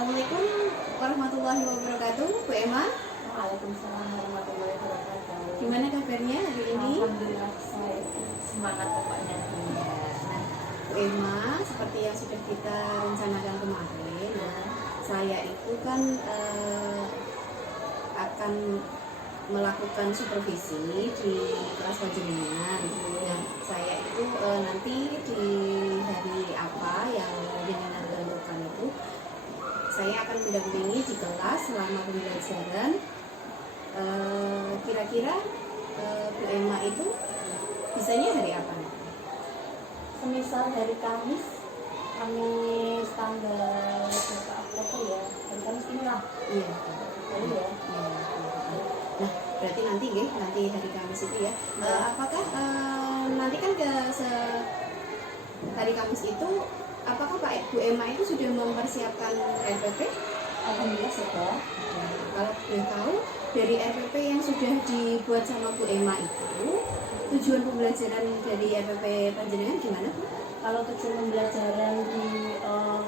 Assalamualaikum warahmatullahi wabarakatuh, Bu Emma. Waalaikumsalam warahmatullahi wabarakatuh. Gimana kabarnya hari ini? Alhamdulillah saya semangat pokoknya. Nah, Bu Emma, seperti yang sudah kita rencanakan kemarin, saya itu kan akan melakukan supervisi di kelas panjenengan. Nah, saya itu nanti di hari apa yang jenengan tentukan itu, saya akan mendampingi di kelas selama pembelajaran. Kira-kira Bu Emma itu bisanya hari apa? Semisal hari Kamis tanggal berapa ya? Hari Kamis inilah. Iya. Iya. Nah, berarti nanti hari Kamis itu ya. Apakah nanti kan hari Kamis itu, apakah Pak Bu Emma itu sudah mempersiapkan RPP? Alhamdulillah sudah. Kalau boleh tahu, dari RPP yang sudah dibuat sama Bu Emma itu, tujuan pembelajaran dari RPP panjenengan gimana, Bu? Kalau tujuan pembelajaran di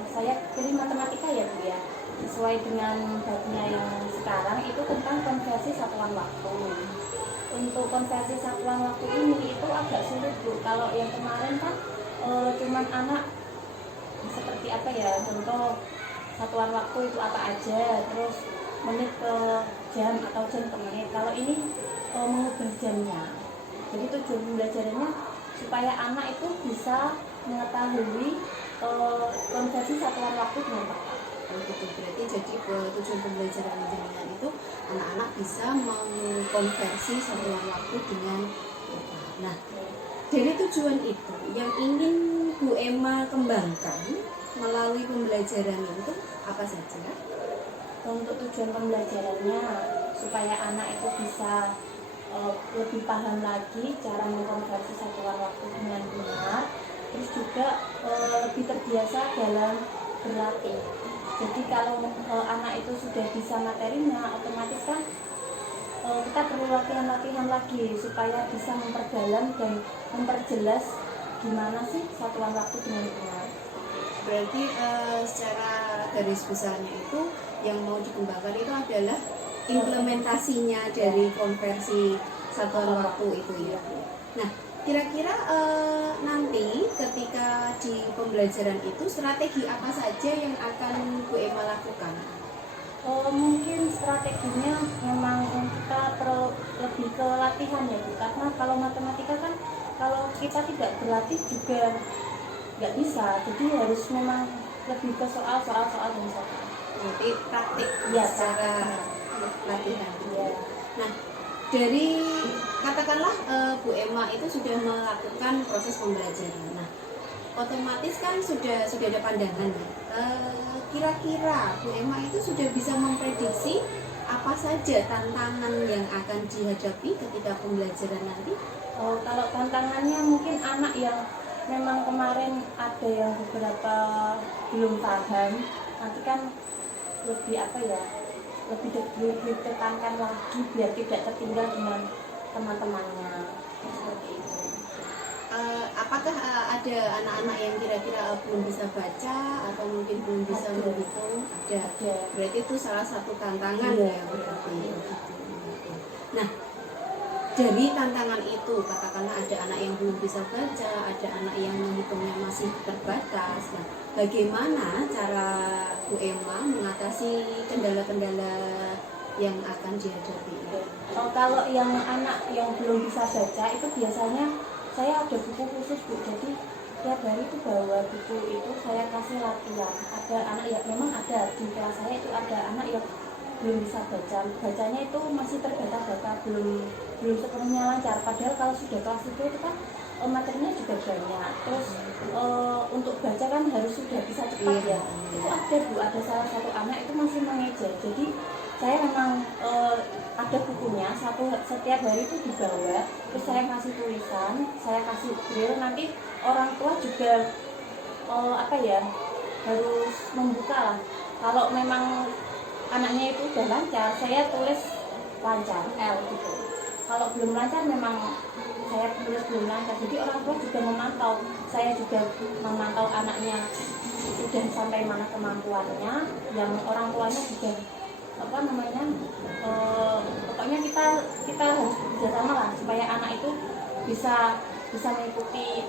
saya pilih matematika ya Bu ya. Sesuai dengan babnya yang sekarang itu tentang konversi satuan waktu. Untuk konversi satuan waktu ini itu agak sulit Bu. Kalau yang kemarin kan cuman anak seperti apa ya, contoh satuan waktu itu apa aja, terus menit ke jam atau jam ke menit. Kalau ini mengubah jamnya. Jadi tujuan pembelajarannya supaya anak itu bisa mengetahui konversi satuan waktu dengan tepat. Gitu. Berarti jadi tujuan pembelajaran jenengan itu anak-anak bisa mengkonversi satuan waktu dengan tepat. Nah, dari tujuan itu yang ingin Bu Emma kembangkan melalui pembelajaran itu apa saja? Untuk tujuan pembelajarannya supaya anak itu bisa lebih paham lagi cara mengkonversi satuan waktu dengan benar, terus juga lebih terbiasa dalam berlatih. Jadi kalau anak itu sudah bisa materinya, otomatis kan kita perlu latihan-latihan lagi supaya bisa memperdalam dan memperjelas gimana sih satuan waktu dengan benar. Berarti secara garis besarnya itu yang mau dikembangkan itu adalah implementasinya dari konversi satuan waktu itu ya. Nah, kira-kira nanti ketika di pembelajaran itu strategi apa saja yang akan Bu Emma lakukan? Mungkin strateginya memang kita perlu lebih ke latihan ya Bu, karena kalau matematika kan kalau kita tidak berlatih juga nggak bisa, jadi harus memang lebih ke soal-soal dan soal. Berarti praktik Ya, secara latihan. Ya. Nah, dari katakanlah Bu Emma itu sudah melakukan proses pembelajaran. Nah, otomatis kan sudah ada pandangan. Kira-kira Bu Emma itu sudah bisa memprediksi apa saja tantangan yang akan dihadapi ketika pembelajaran nanti? Kalau tantangannya mungkin anak yang memang kemarin ada yang beberapa belum paham, nanti kan lebih lebih ditekankan lagi biar tidak tertinggal dengan teman-temannya seperti itu. Apakah ada anak-anak yang kira-kira belum bisa baca atau mungkin belum bisa menghitung? Ada. Berarti itu salah satu tantangan ya berarti. Nah, dari tantangan itu katakanlah ada anak yang belum bisa baca, ada anak yang menghitungnya masih terbatas. Nah, bagaimana cara Bu Emma mengatasi kendala-kendala yang akan dihadapi? Kalau yang anak yang belum bisa baca itu biasanya saya ada buku khusus Bu, jadi tiap hari itu bawa buku itu saya kasih latihan. Ada anak yang memang ada di kelas saya itu ada anak yang belum bisa baca, bacanya itu masih terbata-bata, belum sepenuhnya lancar. Padahal kalau sudah kelas itu kan materinya juga banyak. Terus untuk baca kan harus sudah bisa cepat ya. Itu ada Bu, ada salah satu anak itu masih mengeja. Jadi saya memang ada bukunya, setiap hari itu dibawa, terus saya kasih tulisan, saya kasih braille, nanti orang tua juga harus membuka lah. Kalau memang anaknya itu udah lancar, saya tulis lancar L gitu. Kalau belum lancar memang saya tulis belum lancar. Jadi orang tua juga memantau, saya juga memantau anaknya sudah sampai mana kemampuannya, yang orang tuanya juga pokoknya kita harus bekerjasama lah supaya anak itu bisa mengikuti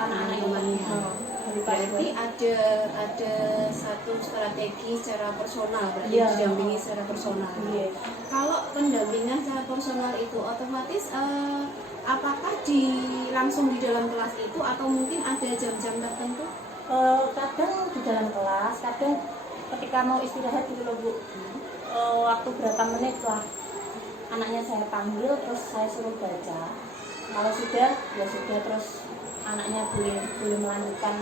anak-anak yang lainnya. Berarti ada satu strategi secara personal, berarti didampingi secara personal. Kalau pendampingan secara personal itu otomatis apakah langsung di dalam kelas itu atau mungkin ada jam-jam tertentu? Kadang di dalam kelas, kadang ketika mau istirahat gitu loh Bu. Waktu berapa menit lah anaknya saya panggil terus saya suruh baca. Kalau sudah ya sudah, terus anaknya boleh melanjutkan,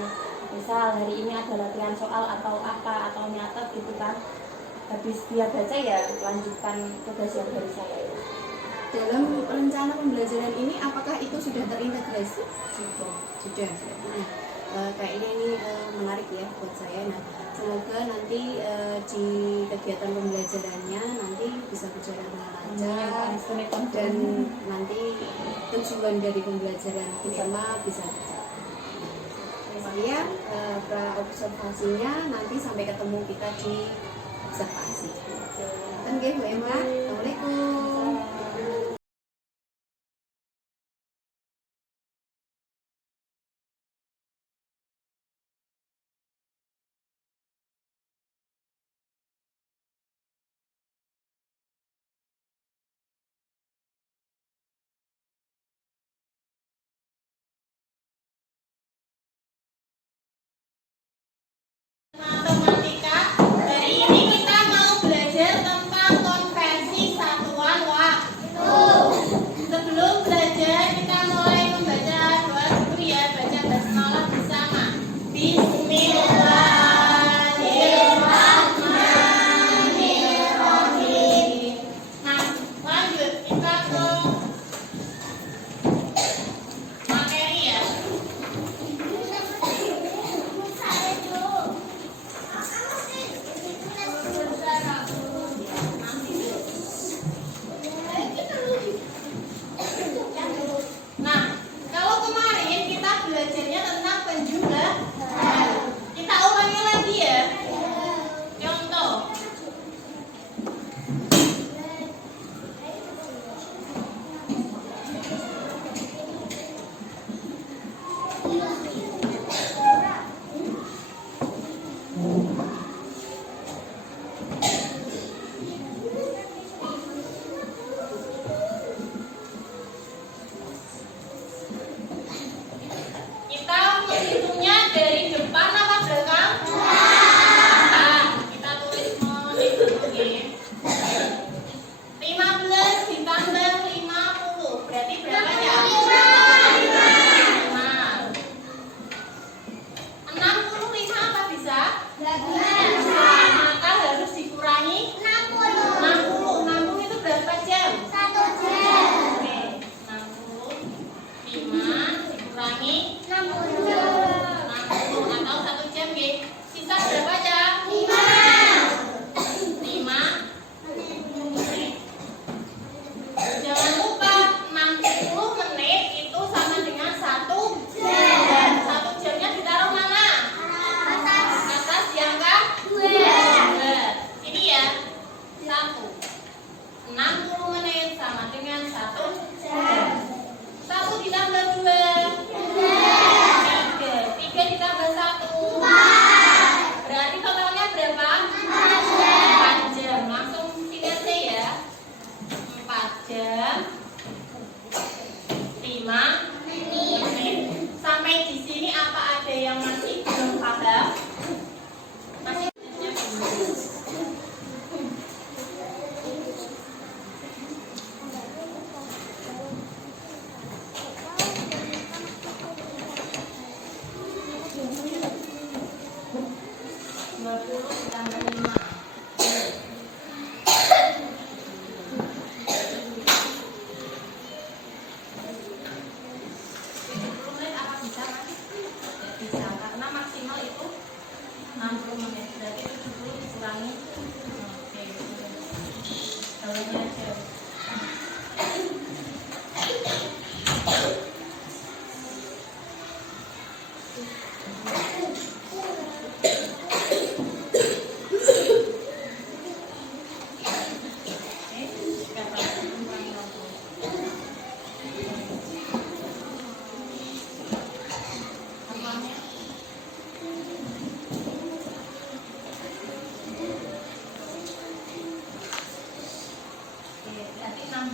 misal hari ini ada latihan soal atau apa atau nyatet gitu kan, habis dia baca ya lanjutkan tugas yang dari saya. Dalam rencana pembelajaran ini apakah itu sudah terintegrasi? Sudah. Kayaknya ini menarik ya buat saya. Nah, semoga nanti di kegiatan pembelajarannya nanti bisa berjalan dengan lancar dan nanti tujuan dari pembelajaran bersama bisa tercapai. Sekian observasinya, nanti sampai ketemu kita di observasi. Oke, Bu Emma. Assalamualaikum.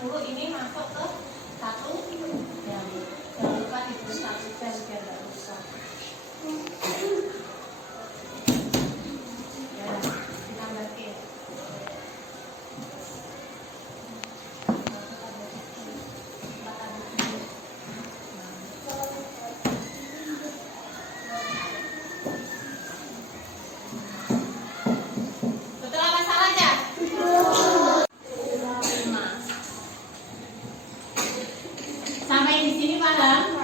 dulu ini masuk ke 1 jam. Jangan lupa ditulis 1 jam biar nggak rusak. Ya, ditambah ke. Betul apa salahnya? Sampai di sini paham?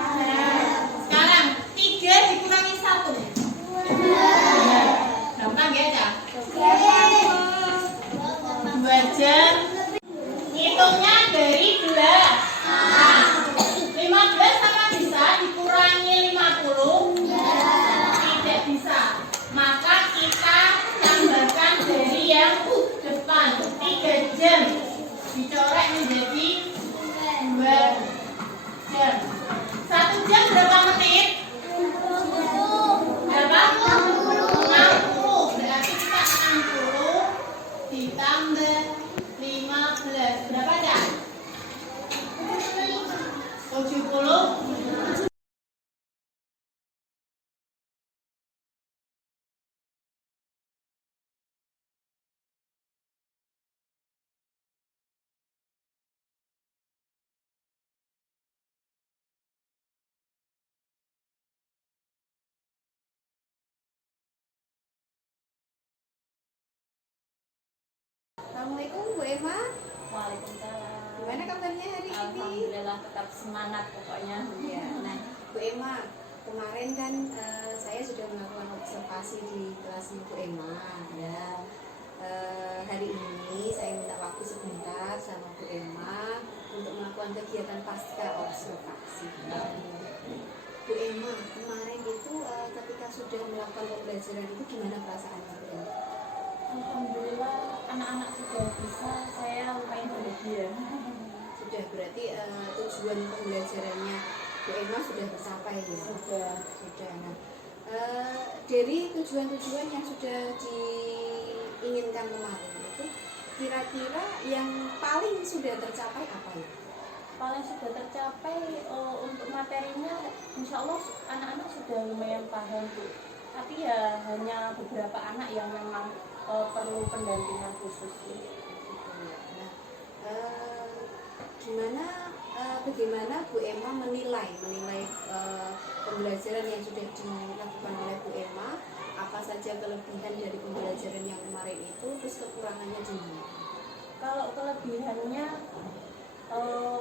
Sekarang 3 dikurangi 1. Gampang ya, Cak? 2 jam. Hitungnya dari belas. Nah, 15 sama bisa dikurangi 50? Tidak bisa. Maka kita tambahkan dari yang depan 3 jam. Dicoret menjadi 2 jam. 1 jam berapa menit? Berapa? 60. Berarti kita 60 ditambah 15. Berapa, Cak? 70. Assalamualaikum Bu Emma. Waalaikumsalam. Gimana kabarnya hari ini? Alhamdulillah tetap semangat pokoknya. Ya, nah Bu Emma, kemarin kan saya sudah melakukan observasi di kelasnya Bu Emma. Ya, hari ini saya minta waktu sebentar sama Bu Emma untuk melakukan kegiatan pasca observasi. Bu Emma, kemarin itu ketika sudah melakukan pembelajaran itu gimana perasaannya Bu Emma? Alhamdulillah anak-anak sudah bisa, saya lumayan bahagia. Sudah berarti tujuan pembelajarannya Bu Emma sudah tercapai ya? Sudah. Nah, dari tujuan-tujuan yang sudah diinginkan kemarin itu kira-kira yang paling sudah tercapai apa ya? Paling sudah tercapai untuk materinya, insya Allah anak-anak sudah lumayan paham Bu. Tapi ya hanya beberapa anak yang memang perlu pendampingan khusus. Gitu ya. Nah, bagaimana Bu Emma menilai pembelajaran yang sudah dilakukan oleh Bu Emma, apa saja kelebihan dari pembelajaran yang kemarin itu, terus kekurangannya di mana? Kalau kelebihannya,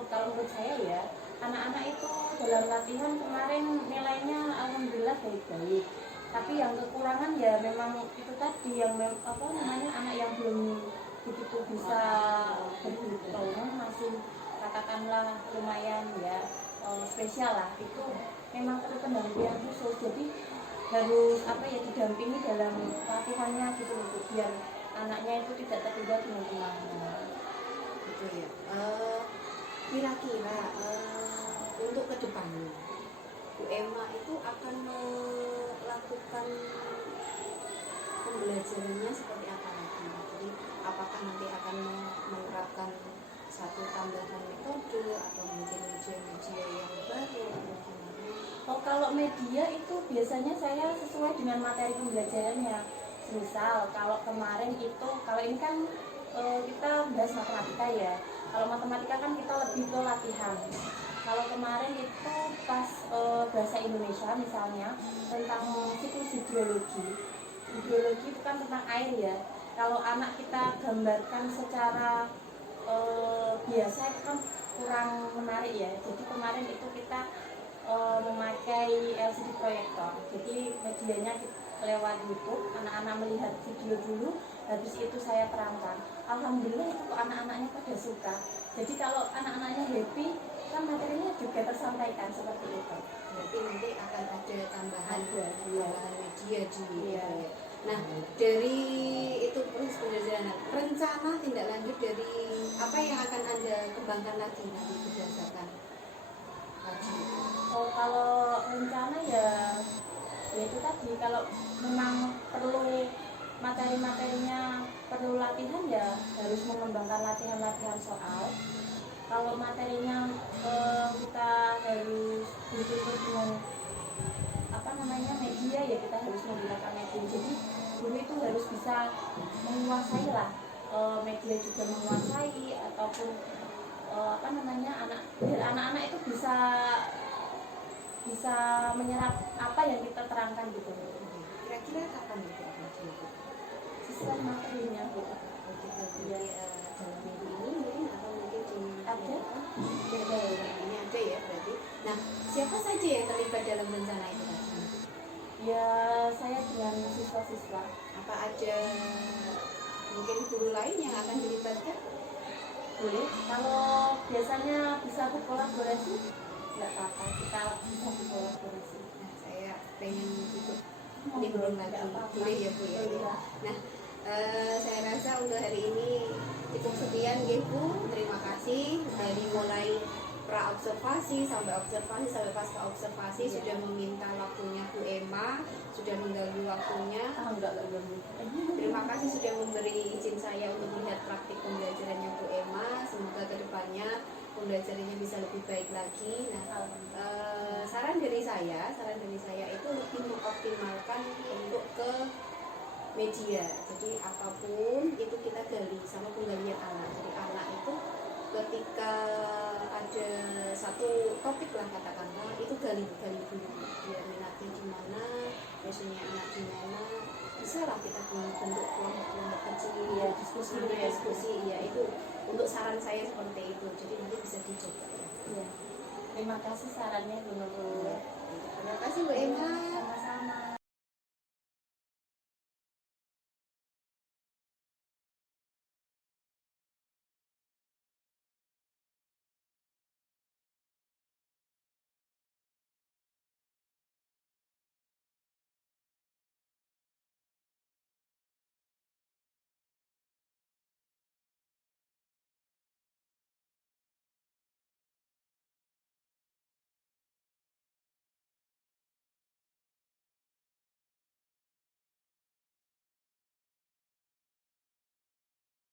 kalau menurut saya ya, anak-anak itu dalam latihan kemarin nilainya alhamdulillah baik-baik. Tapi yang kekurangan ya memang itu tadi yang anak yang belum begitu bisa berhitung, masih katakanlah lumayan ya spesial lah, itu memang perlu pendampingan khusus. Jadi harus didampingi dalam latihannya gitu loh, biar anaknya itu tidak tertinggal dengan temannya. Gitu ya. Kira-kira untuk kedepannya Bu Emma itu akan melakukan pembelajarannya seperti apa lagi? Jadi apakah nanti akan menerapkan satu tambahan metode atau mungkin media-media yang baru atau gimana? Kalau media itu biasanya saya sesuai dengan materi pembelajarannya. Misal kalau kemarin itu, kalau ini kan kita bahas matematika ya. Kalau matematika kan kita lebih ke latihan. Kalau kemarin itu pas bahasa Indonesia misalnya tentang siklus hidrologi. Hidrologi itu kan tentang air ya. Kalau anak kita gambarkan secara biasa itu kan kurang menarik ya. Jadi kemarin itu kita memakai LCD proyektor. Jadi medianya lewat YouTube, anak-anak melihat video dulu, habis itu saya terangkan. Alhamdulillah itu kok anak-anaknya pada suka. Jadi kalau anak-anaknya happy, kan materinya juga tersampaikan seperti itu. Berarti nanti akan ada tambahan media di Iya. Nah, dari itu proses pembelajaran, rencana tindak lanjut dari apa yang akan Anda kembangkan lagi nanti berdasarkan kaji itu? Kalau rencana ya itu tadi, kalau memang perlu materi-materinya perlu latihan ya harus mengembangkan latihan-latihan soal. kalau materinya kita harus berkumpul dengan apa namanya media, ya kita harus menggunakan media. Jadi guru itu harus bisa menguasai lah media, juga menguasai ataupun apa namanya biar anak-anak itu bisa menyerap apa yang kita terangkan gitu. Kira-kira kapan itu akan dilakukan? Sistem materinya gitu. Jadi dalam minggu ini mungkin atau mungkin di Ada. ini ada ya berarti. Nah, siapa saja yang terlibat dalam rencana itu Kak? Ya saya dengan siswa-siswa. Apa ada mungkin guru lain yang akan dilibatkan? Boleh. Kalau biasanya bisa berkolaborasi, nggak apa-apa, kita bisa berkolaborasi. Nah, saya pengen ikut nimbrung lagi. Boleh ya Bu ya. Nah, saya rasa untuk hari ini cukup sekian ya Bu. Terima kasih dari mulai pra-observasi sampai observasi sampai pasca observasi sudah meminta waktunya Bu Emma, sudah mengganggu waktunya. Enggak ganggu. Terima kasih sudah memberi izin saya untuk melihat praktik pembelajarannya Bu Emma. Semoga kedepannya pembelajarannya bisa lebih baik lagi. Nah, saran dari saya itu lebih mengoptimalkan untuk ke media. Jadi apapun itu kita gali sama penggalian anak. Jadi anak itu ketika ada satu topik lah katakanlah, itu gali dulu dia minatnya di mana, passionnya anak di mana, bisa lah kita bentuk kelompok kecil ya, diskusi ya, itu untuk saran saya seperti itu. Jadi nanti bisa dicoba ya. Terima kasih sarannya Bu Nurul. Terima kasih Bu Emma.